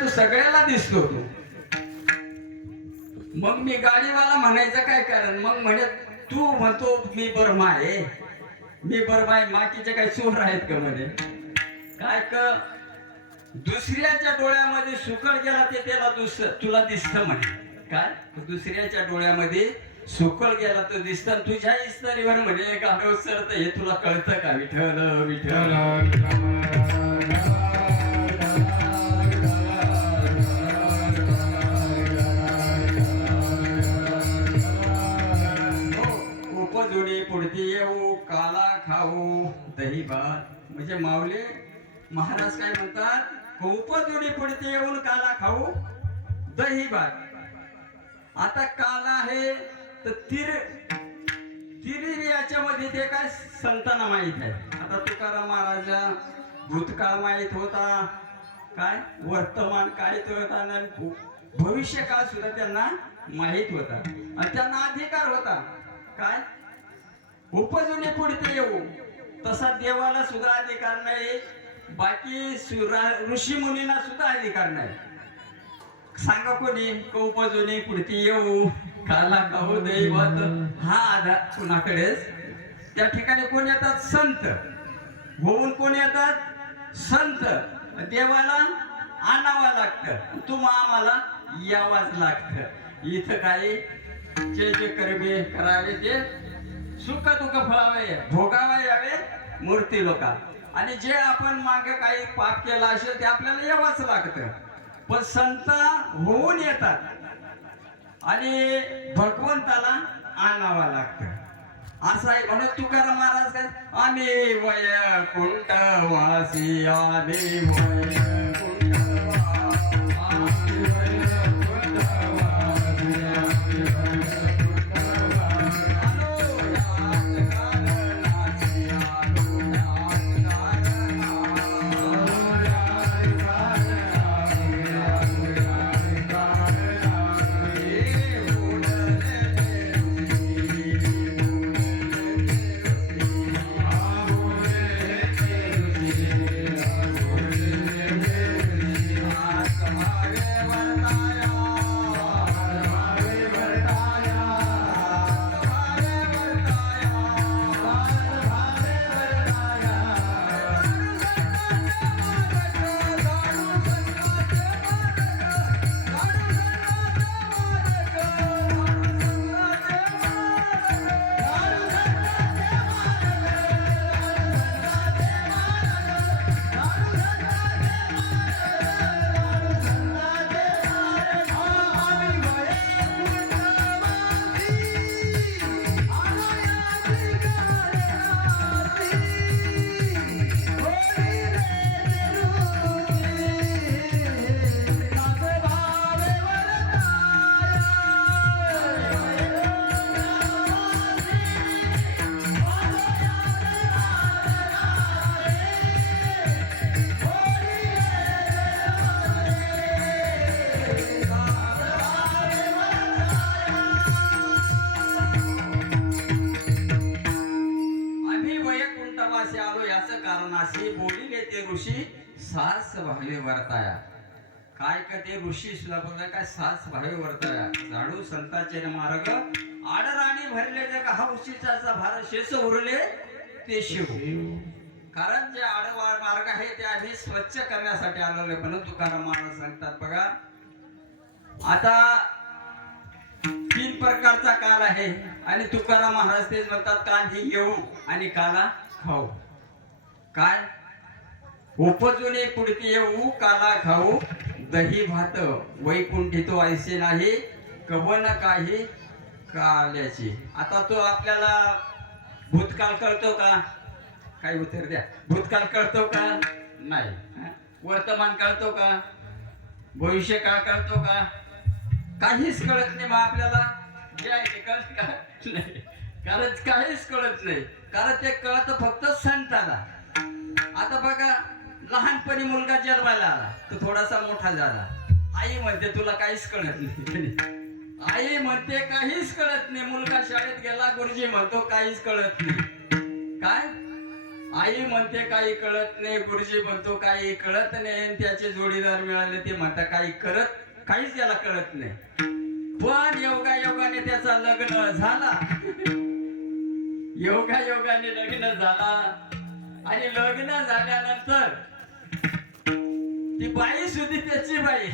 तू सगळ्याला दिसतो तू. मग मी गाडीवाला म्हणायचं काय कारण, मग म्हणे तू म्हणतो मी बर्मा आहे, मी बर्मा आहे, माकीचे काही चोर आहेत का म्हणे. काय क दुसऱ्याच्या डोळ्यामध्ये सुकळ गेला ते त्याला तुला दिसत म्हणे. काय दुसऱ्याच्या डोळ्यामध्ये सुकळ गेला तो दिसत, तुझ्या इस्तारीवर म्हणे गाडव सरत हे तुला कळतं का विठ्ठल विठ्ठल. उपजोडी पुढती येऊ काला खाऊ दही भात. म्हणजे माऊली महाराज काय म्हणतात, उपजोडी पुढती येऊन काला खाऊ दही भात. आता काला आहे तर तिरी याच्यामध्ये ते काय संतांना माहित आहे. आता तुकाराम महाराजा भूतकाळ माहित होता, काय वर्तमान काय होता, भविष्य काळ सुद्धा त्यांना माहित होता आणि त्यांना अधिकार होता. काय उपजून पुढे येऊ, तसा देवाला सुद्धा अधिकार नाही, बाकी ऋषी मुनींना सुद्धा अधिकार नाही. सांगा कोणी उपजून पुढे येऊ काला खाऊ दही भात, हा आधार कुणाकडेच. त्या ठिकाणी कोण येतात, संत होऊन कोण येतात, संत. देवाला आणावं लागतं, तुम्हा आम्हाला यावंच लागतं. इथं काही जे जे करवे करावे ते सुख दुःख फळावे भोगावे यावे मूर्ती लोका. आणि जे आपण मागे काही पाप केला असेल ते आपल्याला यावंच लागतं. पण संत होऊन येतात आणि भगवंताला आणावं लागतं. असं आहे म्हणून तुकाराम महाराज काय, आम्ही वैकुंठ वासी आम्ही बोलिले ते ऋषी सास भावे वर्ताया. काय का ते ऋषी सुद्धा बोलला काय सास भावे वर्ताया. झाडू संताचे मार्ग आडराणी भरले जग हौशीचा भार शेष उरले ते शिव. कारण जे आडवाळ मार्ग आहे ते आधी स्वच्छ करण्यासाठी आलेले. म्हणून तुकाराम महाराज सांगतात बघा, आता 3 प्रकारचा काल आहे आणि तुकाराम महाराज तेच म्हणतात, कांधी येऊ आणि काला खाऊ. काय उपजून पुढती येऊ काला खाऊ दही भात. वैकुंठी तो ऐसे नाही कवन काही काल्याची. आता तो आपल्याला भूतकाळ कळतो का, काही उत्तर द्या. भूतकाळ कळतो का, नाही. वर्तमान कळतो का, भविष्य काळ कळतो का, काहीच कळत नाही. मग आपल्याला जे आहे ते कळत का नाही, कारण काहीच कळत नाही. कारण ते कळत फक्त संताला. आता बघा, लहानपणी मुलगा जन्माला आला तर थोडासा मोठा झाला, आई म्हणते तुला काहीच कळत नाही. आई म्हणते काहीच कळत नाही. मुलगा शाळेत गेला, गुरुजी म्हणतो काहीच कळत नाही. काय आई म्हणते काही कळत नाही, गुरुजी म्हणतो काही कळत नाही, आणि त्याचे जोडीदार मिळाले ते म्हणतात काही काहीच त्याला कळत नाही. पण योगाने त्याचा लग्न झाला. योगाने लग्न झाला, आणि लग्न झाल्यानंतर ती बाई सुद्धा त्याची बाई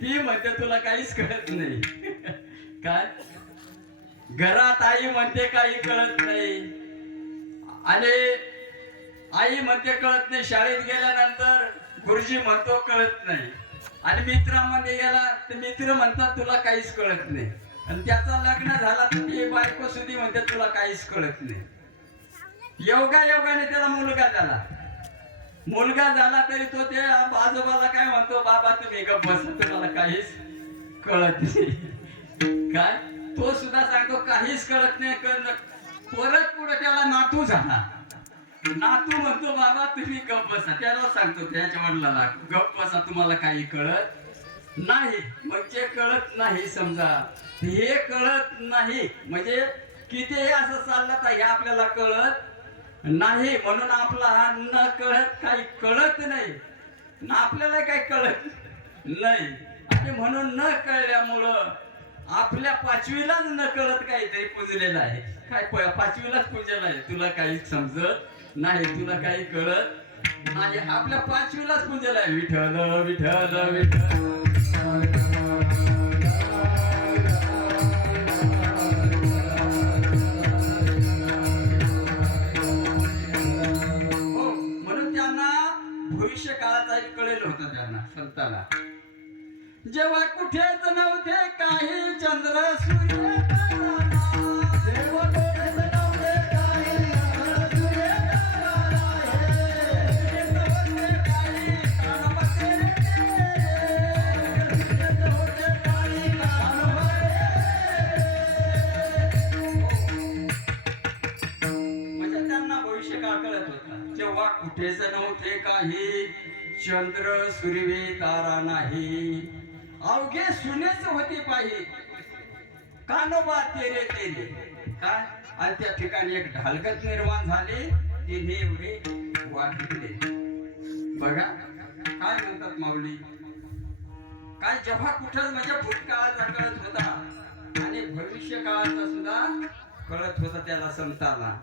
ती म्हणते तुला काहीच कळत नाही. काय घरात आई म्हणते काही कळत नाही, आणि आई म्हणते कळत नाही. शाळेत गेल्यानंतर गुरुजी म्हणतो कळत नाही, आणि मित्रामध्ये गेला तर मित्र म्हणतात तुला काहीच कळत नाही, आणि त्याचा लग्न झाला तर ती बायको सुद्धा म्हणते तुला काहीच कळत नाही. योगाने त्याला मुलगा झाला तरी तो त्या आजोबाला काय म्हणतो, बाबा तुम्ही गप्प बसा, तुम्हाला काहीच कळत नाही. काय तो सुद्धा सांगतो काहीच कळत नाही. परत पुढे त्याला नातू झाला, नातू म्हणतो बाबा तुम्ही गप्प बसा. त्याला सांगतो त्याच्या वडिलाला गप्प बसा, तुम्हाला काही कळत नाही. म्हणजे कळत नाही, समजा हे कळत नाही म्हणजे किती असं चाललं तर हे आपल्याला कळत नाही. म्हणून आपला हा न कळत काही कळत नाही, आपल्याला काही कळत नाही. आणि म्हणून न कळल्यामुळं आपल्या पाचवीलाच न कळत काहीतरी पुजलेलं आहे. काय पाचवीलाच पूजलेलं आहे, तुला काही समजत नाही, तुला काही कळत नाही. आपल्या पाचवीलाच पूजलेलं आहे, विठ्ठल विठ्ठल विठ्ठल. भविष्य काळाचा कळेल होतं त्यांना संतांना. जेव्हा कुठेच नव्हते काही चंद्र सूर्य म्हणजे त्यांना भविष्य काळ कळत होता. जेव्हा कुठेच नव्हते काही चंद्र सूर्य तारा नाही, अवघे सुनेच होते पाही कानोबा तेरे तेरे. काय आणि त्या ठिकाणी एक ढालगत निर्माण झाली, तिने एवढे वाटले. बघा काय म्हणतात माऊली, काय जेव्हा कुठं म्हणजे भूतकाळाचा कळत होता आणि भविष्य काळाचा सुद्धा कळत होता त्याला संताला.